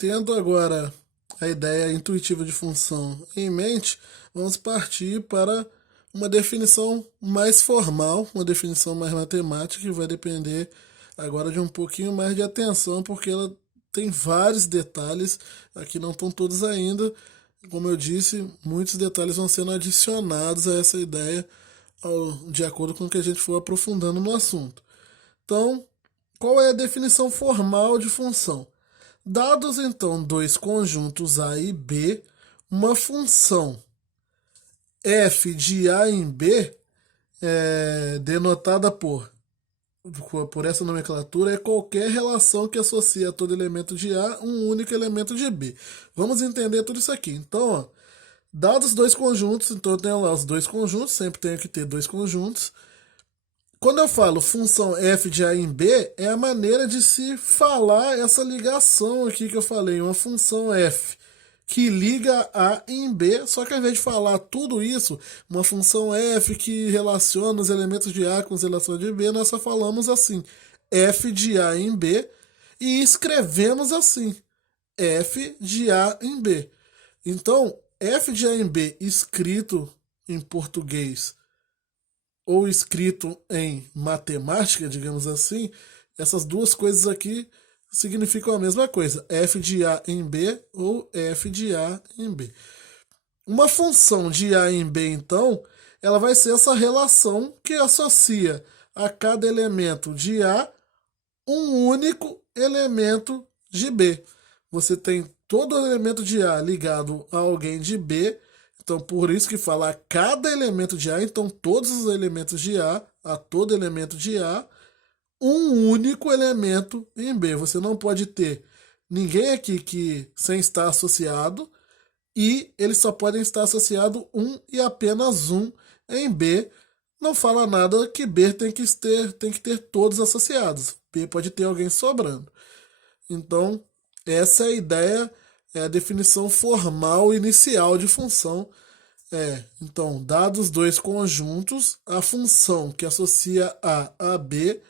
Tendo agora a ideia intuitiva de função em mente, vamos partir para uma definição mais formal, uma definição mais matemática, que vai depender agora de um pouquinho mais de atenção, porque ela tem vários detalhes, aqui não estão todos ainda. Como eu disse, muitos detalhes vão sendo adicionados a essa ideia de acordo com o que a gente for aprofundando no assunto. Então, qual é a definição formal de função? Dados então dois conjuntos A e B, uma função f de A em B, denotada por essa nomenclatura, é qualquer relação que associa a todo elemento de A um único elemento de B. Vamos entender tudo isso aqui. Então, ó, dados dois conjuntos, então eu tenho lá os dois conjuntos, sempre tenho que ter dois conjuntos. Quando eu falo função f de A em B, é a maneira de se falar essa ligação aqui que eu falei, uma função f que liga A em B, só que ao invés de falar tudo isso, uma função f que relaciona os elementos de A com os elementos de B, nós só falamos assim, f de A em B, e escrevemos assim, f de A em B. Então, f de A em B escrito em português ou escrito em matemática, digamos assim, essas duas coisas aqui significam a mesma coisa, f de A em B ou f de A em B. Uma função de A em B, então, ela vai ser essa relação que associa a cada elemento de A um único elemento de B. Você tem todo elemento de A ligado a alguém de B, então por isso que fala a cada elemento de A, então todos os elementos de a todo elemento de A, um único elemento em B. Você não pode ter ninguém aqui que sem estar associado, e eles só podem estar associados um e apenas um em B. Não fala nada que B tem que ter todos associados. B pode ter alguém sobrando. Então, essa é a ideia, é a definição formal inicial de função. Então, dados dois conjuntos, a função que associa A B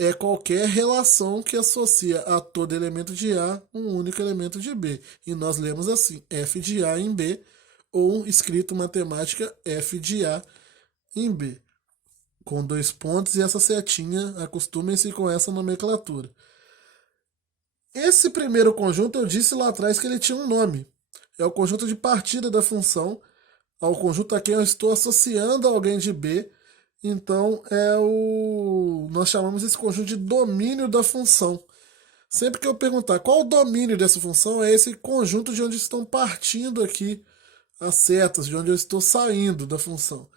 é qualquer relação que associa a todo elemento de A um único elemento de B. E nós lemos assim, f de A em B, ou escrito matemática f de A em B. Com dois pontos e essa setinha, acostumem-se com essa nomenclatura. Esse primeiro conjunto eu disse lá atrás que ele tinha um nome. É o conjunto de partida da função, ao conjunto a quem eu estou associando alguém de B. Então nós chamamos esse conjunto de domínio da função. Sempre que eu perguntar qual o domínio dessa função, é esse conjunto de onde estão partindo aqui as setas, de onde eu estou saindo da função.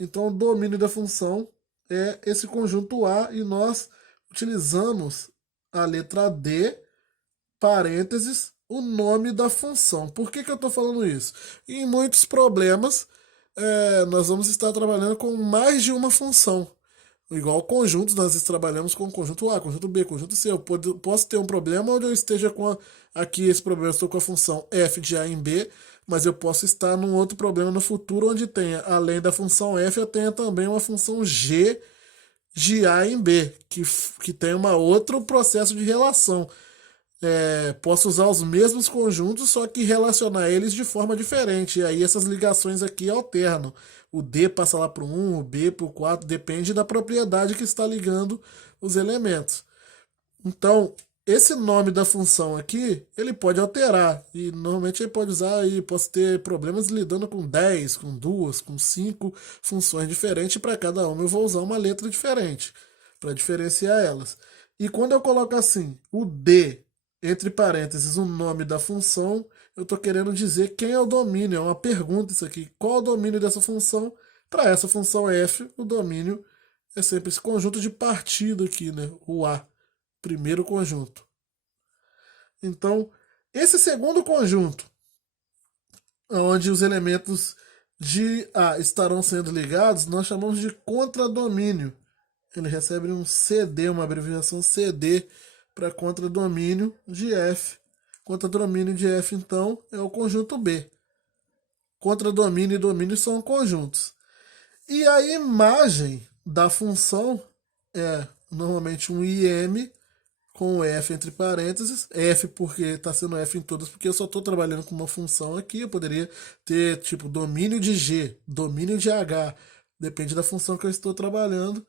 Então o domínio da função é esse conjunto A, e nós utilizamos a letra D, parênteses, o nome da função. Por que eu estou falando isso? Em muitos problemas, nós vamos estar trabalhando com mais de uma função. Igual conjuntos, nós trabalhamos com conjunto A, conjunto B, conjunto C. Eu posso ter um problema onde eu esteja com aqui esse problema, eu estou com a função f de A em B, mas eu posso estar num outro problema no futuro onde tenha, além da função f, eu tenha também uma função g de A em B, que tem um outro processo de relação. Posso usar os mesmos conjuntos, só que relacionar eles de forma diferente. E aí essas ligações aqui alternam. O D passa lá para o 1, o B para o 4, depende da propriedade que está ligando os elementos. Então, esse nome da função aqui, ele pode alterar. E normalmente ele pode usar e posso ter problemas lidando com 10, com 2, com 5 funções diferentes. Para cada uma eu vou usar uma letra diferente para diferenciar elas. E quando eu coloco assim, o D entre parênteses, o nome da função, eu estou querendo dizer quem é o domínio. É uma pergunta isso aqui. Qual é o domínio dessa função? Para essa função f, o domínio é sempre esse conjunto de partida aqui, né? O A, primeiro conjunto. Então, esse segundo conjunto, onde os elementos de A estarão sendo ligados, nós chamamos de contradomínio. Ele recebe um CD, uma abreviação CD, para contradomínio de F. Contradomínio de F, então, é o conjunto B. Contradomínio e domínio são conjuntos. E a imagem da função é normalmente um IM com o f entre parênteses, f porque está sendo f em todas, porque eu só estou trabalhando com uma função aqui, eu poderia ter tipo domínio de g, domínio de h, depende da função que eu estou trabalhando.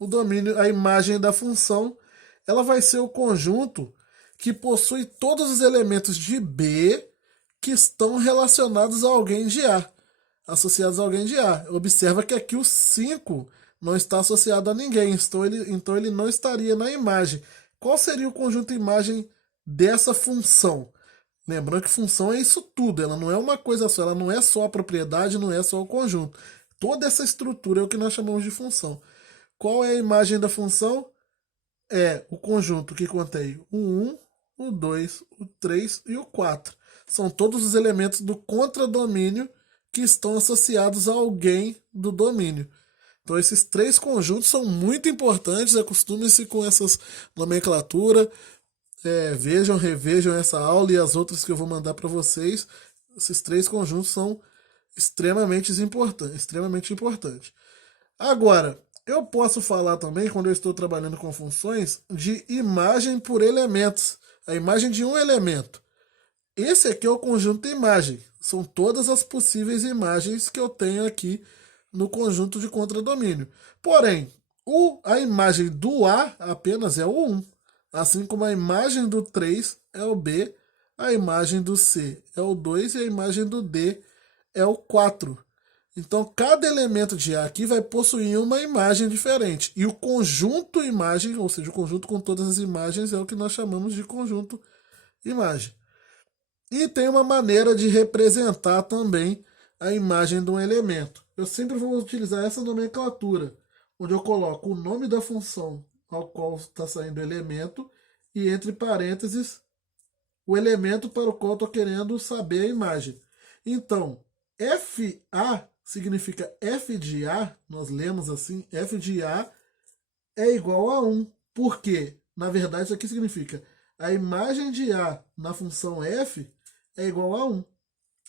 O domínio, a imagem da função, ela vai ser o conjunto que possui todos os elementos de B que estão relacionados a alguém de A, associados a alguém de A. Observa que aqui o 5 não está associado a ninguém, então ele não estaria na imagem. Qual seria o conjunto imagem dessa função? Lembrando que função é isso tudo, ela não é uma coisa só, ela não é só a propriedade, não é só o conjunto. Toda essa estrutura é o que nós chamamos de função. Qual é a imagem da função? É o conjunto que contém o 1, o 2, o 3 e o 4. São todos os elementos do contradomínio que estão associados a alguém do domínio. Então esses três conjuntos são muito importantes, acostumem-se com essas nomenclaturas, vejam, revejam essa aula e as outras que eu vou mandar para vocês. Esses três conjuntos são extremamente importantes. Agora, eu posso falar também, quando eu estou trabalhando com funções, de imagem por elementos. A imagem de um elemento. Esse aqui é o conjunto de imagem. São todas as possíveis imagens que eu tenho aqui no conjunto de contradomínio. Porém, a imagem do A apenas é o 1. Assim como a imagem do 3 é o B, a imagem do C é o 2 e a imagem do D é o 4. Então, cada elemento de A aqui vai possuir uma imagem diferente. E o conjunto imagem, ou seja, o conjunto com todas as imagens, é o que nós chamamos de conjunto imagem. E tem uma maneira de representar também a imagem de um elemento. Eu sempre vou utilizar essa nomenclatura, onde eu coloco o nome da função ao qual está saindo o elemento e, entre parênteses, o elemento para o qual eu estou querendo saber a imagem. Então, FA significa f de A, nós lemos assim, f de A é igual a 1. Por quê? Na verdade, isso aqui significa a imagem de A na função f é igual a 1.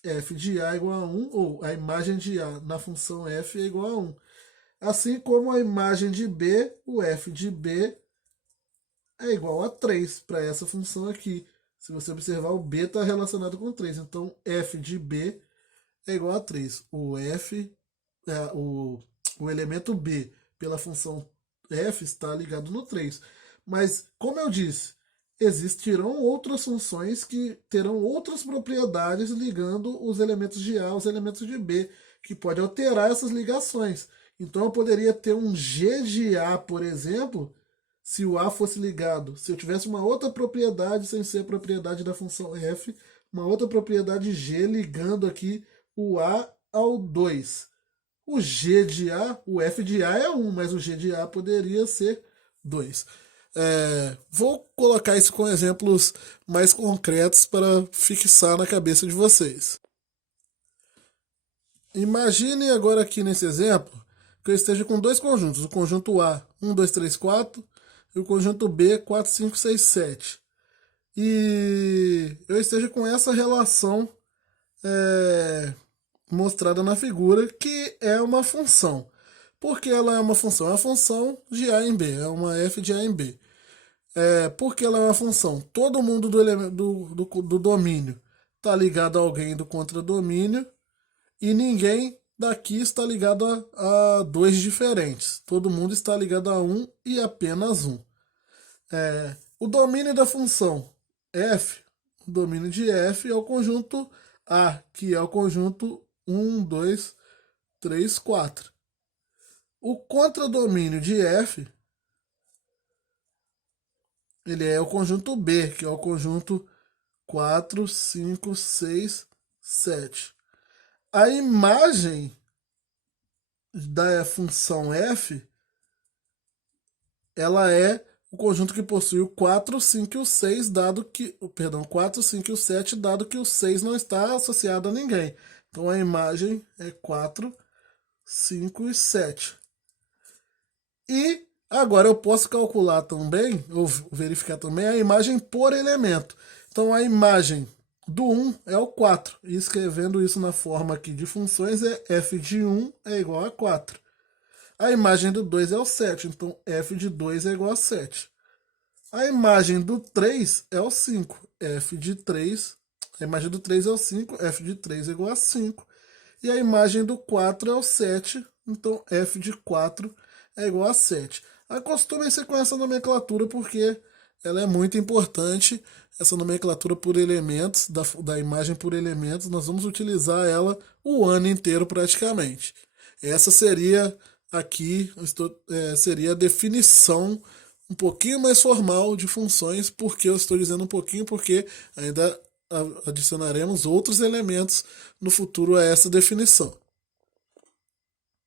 F de A é igual a 1, ou a imagem de A na função f é igual a 1. Assim como a imagem de B, o f de B é igual a 3 para essa função aqui. Se você observar, o B está relacionado com 3. Então, f de B é igual a 3. O elemento B pela função f está ligado no 3. Mas, como eu disse, existirão outras funções que terão outras propriedades ligando os elementos de A aos elementos de B, que pode alterar essas ligações. Então eu poderia ter um G de A, por exemplo, se o A fosse ligado. Se eu tivesse uma outra propriedade sem ser a propriedade da função f, uma outra propriedade G ligando aqui o A ao 2. O G de A, o F de A é 1, mas o G de A poderia ser 2. Vou colocar isso com exemplos mais concretos para fixar na cabeça de vocês. Imagine agora aqui nesse exemplo que eu esteja com dois conjuntos, o conjunto A 1, 2, 3, 4 e o conjunto B 4, 5, 6, 7. E eu esteja com essa relação mostrada na figura, que é uma função. Por que ela é uma função? É uma função de A em B, é uma f de A em B. Porque ela é uma função. Todo mundo do domínio está ligado a alguém do contradomínio e ninguém daqui está ligado a dois diferentes. Todo mundo está ligado a um e apenas um. O domínio da função f, o domínio de f é o conjunto A, que é o conjunto 1, 2, 3, 4. O contradomínio de f, ele é o conjunto B, que é o conjunto 4, 5, 6, 7. A imagem da função f, ela é o conjunto que possui o 4, o 5 e o 6, dado que, 4, 5 e o 7, dado que o 6 não está associado a ninguém. Então a imagem é 4, 5 e 7. E agora eu posso calcular também, ou verificar também, a imagem por elemento. Então a imagem do 1 é o 4. E escrevendo isso na forma aqui de funções, f de 1 é igual a 4. A imagem do 2 é o 7, então f de 2 é igual a 7. A imagem do 3 é o 5, f de 3, a imagem do 3 é o 5, f de 3 é igual a 5. E a imagem do 4 é o 7, então f de 4 é igual a 7. Acostumem-se com essa nomenclatura porque ela é muito importante, essa nomenclatura por elementos, da imagem por elementos, nós vamos utilizar ela o ano inteiro praticamente. Essa seria aqui, seria a definição um pouquinho mais formal de funções, porque eu estou dizendo um pouquinho, porque ainda adicionaremos outros elementos no futuro a essa definição.